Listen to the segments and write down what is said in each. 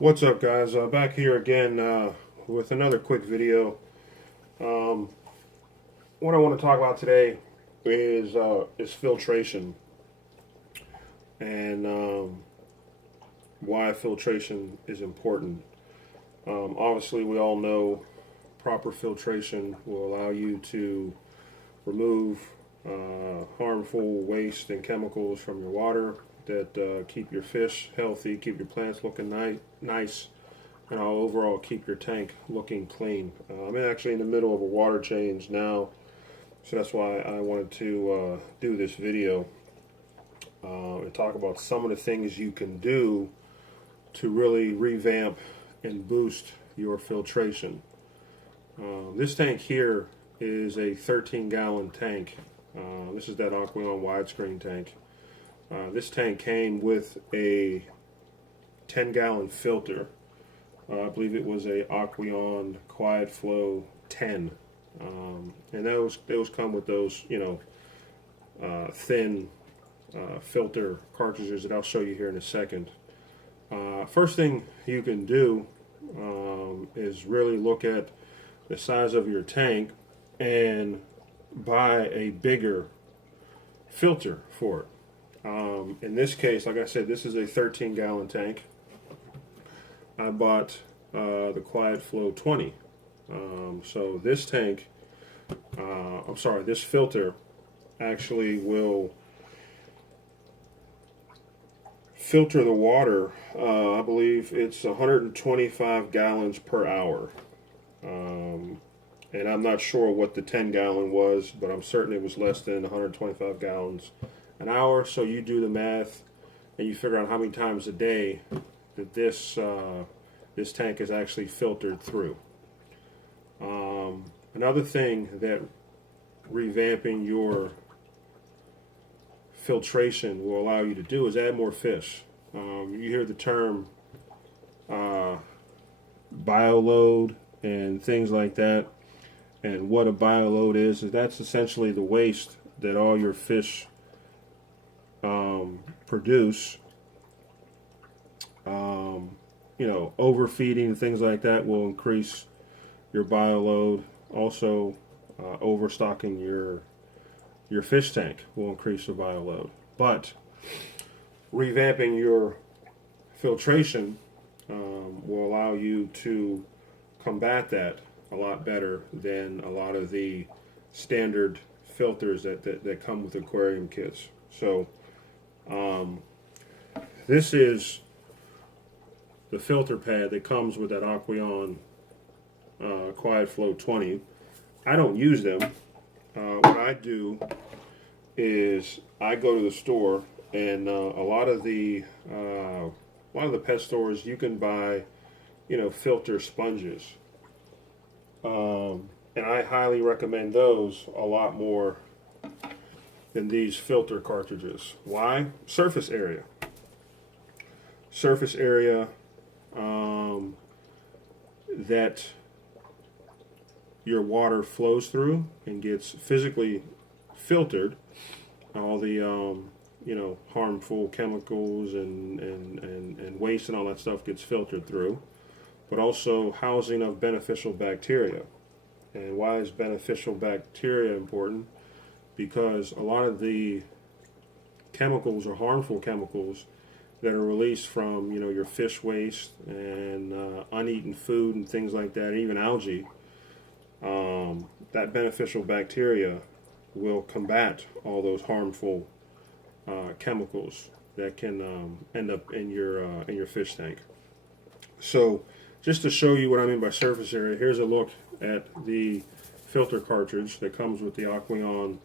What's up, guys? Back here again with another quick video. Um, what I want to talk about today is filtration and why filtration is important. Obviously, we all know proper filtration will allow you to remove harmful waste and chemicals from your water that keep your fish healthy, keep your plants looking nice, and overall keep your tank looking clean. I'm actually in the middle of a water change now, so that's why I wanted to do this video and talk about some of the things you can do to really revamp and boost your filtration. This tank here is a 13-gallon tank. This is that Aqueon widescreen tank. This tank came with a 10-gallon filter. I believe it was a Aqueon Quiet Flow 10, and those come with those thin filter cartridges that I'll show you here in a second. First thing you can do is really look at the size of your tank and buy a bigger filter for it. In this case, like I said, this is a 13-gallon tank. I bought the Quiet Flow 20. So this tank, this filter actually will filter the water. I believe it's 125 gallons per hour. And I'm not sure what the 10-gallon was, but I'm certain it was less than 125 gallons an hour. So you do the math and you figure out how many times a day that this tank is actually filtered through. Another thing that revamping your filtration will allow you to do is add more fish. You hear the term bioload and things like that, and what a bioload is that's essentially the waste that all your fish produce. Overfeeding, things like that will increase your bioload. Also, overstocking your fish tank will increase your bioload. But revamping your filtration will allow you to combat that a lot better than a lot of the standard filters that come with aquarium kits. So this is the filter pad that comes with that Aqueon Quiet Flow 20. I don't use them. What I do is I go to the store, and a lot of the pet stores you can buy, filter sponges, and I highly recommend those a lot more than these filter cartridges. Why? Surface area. Surface area that your water flows through and gets physically filtered. All the harmful chemicals and waste and all that stuff gets filtered through. But also housing of beneficial bacteria. And why is beneficial bacteria important? Because a lot of the chemicals or harmful chemicals that are released from your fish waste and uneaten food and things like that, even algae, that beneficial bacteria will combat all those harmful chemicals that can end up in your fish tank. So just to show you what I mean by surface area, here's a look at the filter cartridge that comes with the Aqueon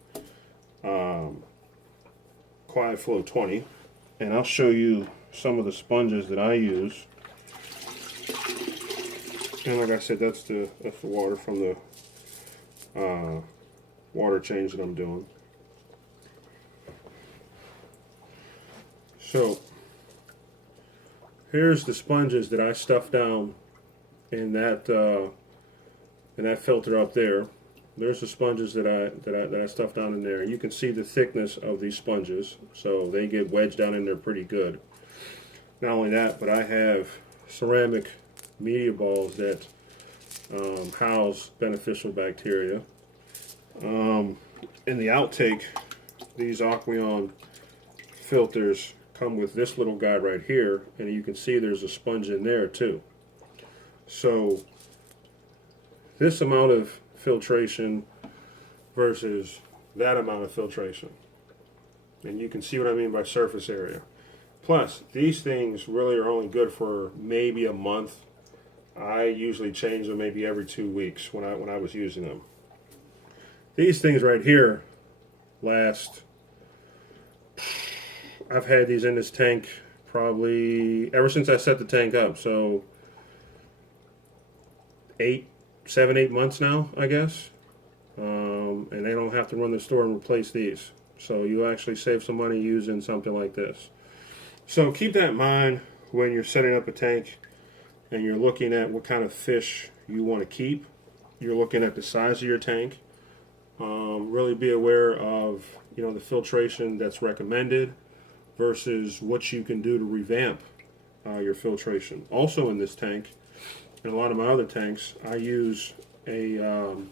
Quiet Flow 20, and I'll show you some of the sponges that I use. And like I said, that's the water from the water change that I'm doing. So here's the sponges that I stuff down in that filter up there. There's the sponges that I stuff down in there. You can see the thickness of these sponges, so they get wedged down in there pretty good. Not only that, but I have ceramic media balls that house beneficial bacteria. In the outtake, these Aqueon filters come with this little guy right here, and you can see there's a sponge in there too. So this amount of filtration versus that amount of filtration, and you can see what I mean by surface area. Plus, these things really are only good for maybe a month. I usually change them maybe every 2 weeks when I was using them. These things right here last, I've had these in this tank probably ever since I set the tank up, so 7, 8 months now, I guess. And they don't have to run the store and replace these. So you actually save some money using something like this. So keep that in mind when you're setting up a tank and you're looking at what kind of fish you want to keep. You're looking at the size of your tank. Really be aware of the filtration that's recommended versus what you can do to revamp your filtration. Also in this tank, and a lot of my other tanks, I use an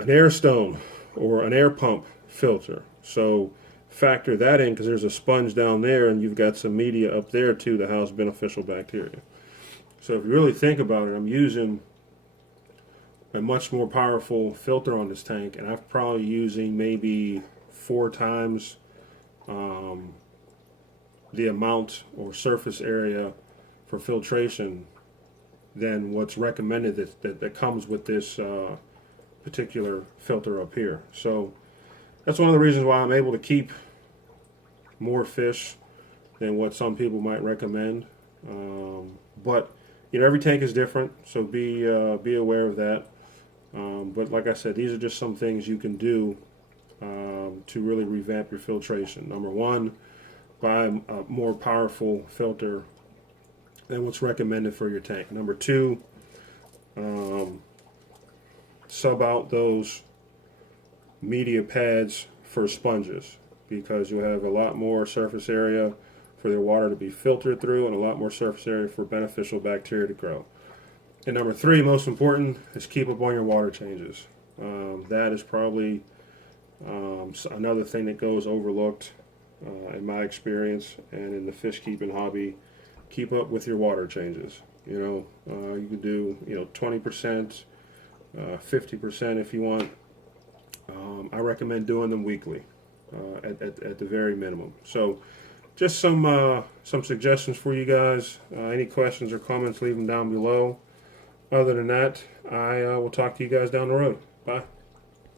air stone or an air pump filter. So factor that in because there's a sponge down there and you've got some media up there too to house beneficial bacteria. So if you really think about it, I'm using a much more powerful filter on this tank, and I'm probably using maybe 4 times the amount or surface area for filtration than what's recommended that comes with this particular filter up here. So that's one of the reasons why I'm able to keep more fish than what some people might recommend. But every tank is different, so be aware of that. But like I said, these are just some things you can do to really revamp your filtration. Number one, buy a more powerful filter than what's recommended for your tank. Number two, sub out those media pads for sponges, because you'll have a lot more surface area for their water to be filtered through and a lot more surface area for beneficial bacteria to grow. And number three, most important, is keep up on your water changes. That is probably another thing that goes overlooked in my experience and in the fish keeping hobby. Keep up with your water changes. You can do 20%, 50% if you want. I recommend doing them weekly at the very minimum. So just some suggestions for you guys. Any questions or comments, leave them down below. Other than that, I will talk to you guys down the road. Bye.